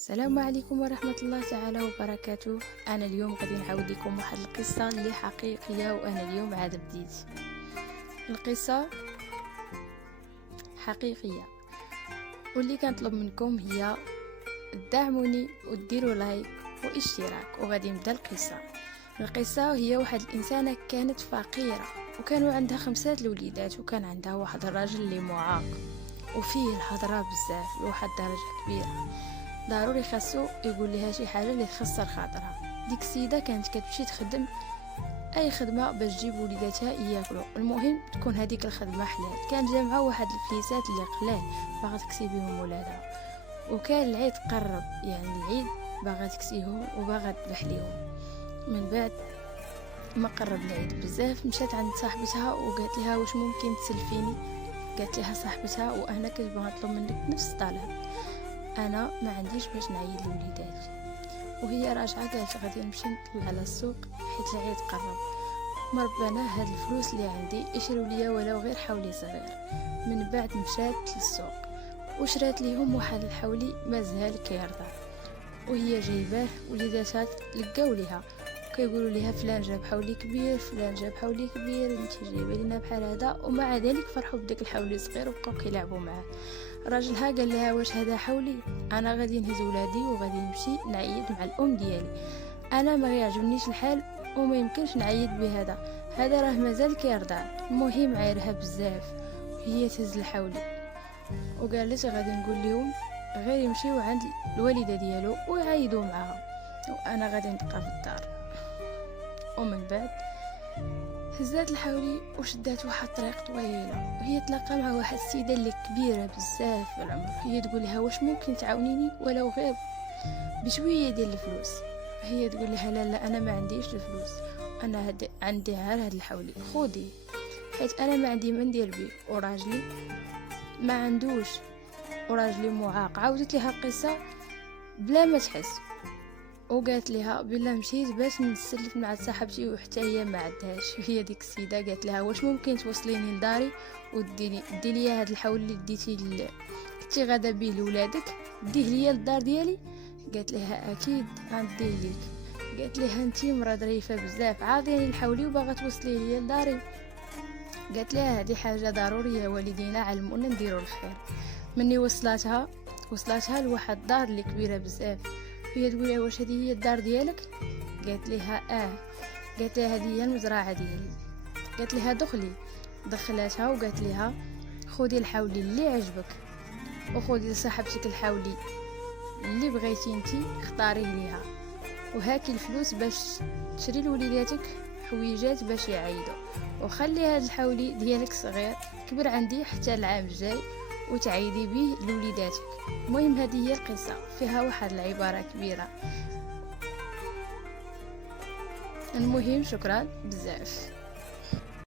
السلام عليكم ورحمة الله تعالى وبركاته. أنا اليوم غادي نعاود لكم واحد القصة اللي حقيقية، وأنا اليوم عاد بديت. القصة حقيقية، واللي كنطلب منكم هي تدعموني وديروا لايك واشتراك. وغادي نبدا القصة هي واحد الإنسانة كانت فقيرة، وكانوا عندها 5 الوليدات، وكان عندها واحد الراجل اللي معاق وفيه الهضره بزاف لواحد الدرجة كبيرة. ضروري خاصو يقول لها شي حاجه اللي تخسر خاطرها. ديك السيده كانت كتمشي تخدم اي خدمه باش تجيب وليداتها ياكلوا، المهم تكون هذيك الخدمه حلال. كانت جامعه واحد الفليسات اللي قلال باغا تكسي بهم ولادها، وكان العيد قرب، يعني العيد باغا تكسيهم وباغا تذبح ليهم. من بعد ما قرب العيد بزاف مشات عند صاحبتها وقالت لها واش ممكن تسلفيني. قالت لها صاحبتها وانا كنبغي نطلب منك نفس الطلب، انا ما عنديش باش نعيد لوليداتي. وهي راجعه قالت غادي نمشي نطلع على السوق حيت العيد قرب، مربنا هاد الفلوس اللي عندي يشريو ليا ولو غير حولي صغير. من بعد مشات للسوق وشرات ليهم واحد الحولي مازال كيرضع، وهي جايباه وليداتها لقاو ليها كيقولوا ليها فلان جاب حولي كبير، فلان جاب حولي كبير، انت جايبه لينا بحال هذا. ومع ذلك فرحوا بداك الحولي صغير وبقاو كيلعبوا معاه. راجلها قال لها واش هذا حولي؟ انا غادي نهز ولادي وغادي نمشي نعيد مع الام ديالي، انا ما يعجبنيش الحال وما يمكنش نعيد هذا راه مازال كيرضع. المهم عايرها بزاف، هي تهز الحولي وقالت غادي نقول لهم غير يمشيو عند الوالده ديالو ويعيدوا معاها، وانا غادي نبقى في الدار. ومن بعد هزات الحولي وشدات واحد الطريق طويله، وهي تلاقى مع واحد السيده اللي كبيره بزاف في العمر. هي تقول لها واش ممكن تعاونيني ولو غير بشويه ديال الفلوس. هي تقول لها لا انا ما عنديش الفلوس، انا عندي غير هاد الحولي، خودي حيت انا ما عندي من ندير بيه، وراجلي ما عندوش، وراجلي معاق. عاودت لها القصه بلا ما تحس، وقالت لها بلا مشيت باش نسلف مع صاحبتي وحتى هي ما عندهاش. هي ديك السيده قالت لها واش ممكن توصليني لداري ودي لي هاد الحول اللي كنتي غادا بيه لولادك، ديه ليا للدار ديالي. قالت لها اكيد غنديه ليك. قالت لها انتي مرا ظريفه بزاف، عاطيني الحولي وباغا توصلي ليا لداري. قالت لها هذه حاجه ضروريه، والدينا علمونا نديروا الخير. مني وصلاتها لواحد الدار اللي كبيره بزاف. هي تقول لها واش هذه هي الدار ديالك؟ قالت لها قالت لها هذه هي المزرعه ديالي. قالت لها دخلي. دخلاتها وقالت لها خذي الحولي اللي عجبك، وخذي لصاحبتك الحولي اللي بغيتي انتي اختاريه ليها، وهاكي الفلوس باش تشري لوليداتك حويجات باش يعيدوا، وخلي هذا الحولي ديالك صغير كبر عندي حتى العام الجاي وتعيدي به لوليداتك. المهم هذه هي القصه، فيها واحد العباره كبيره. المهم شكرا بزاف.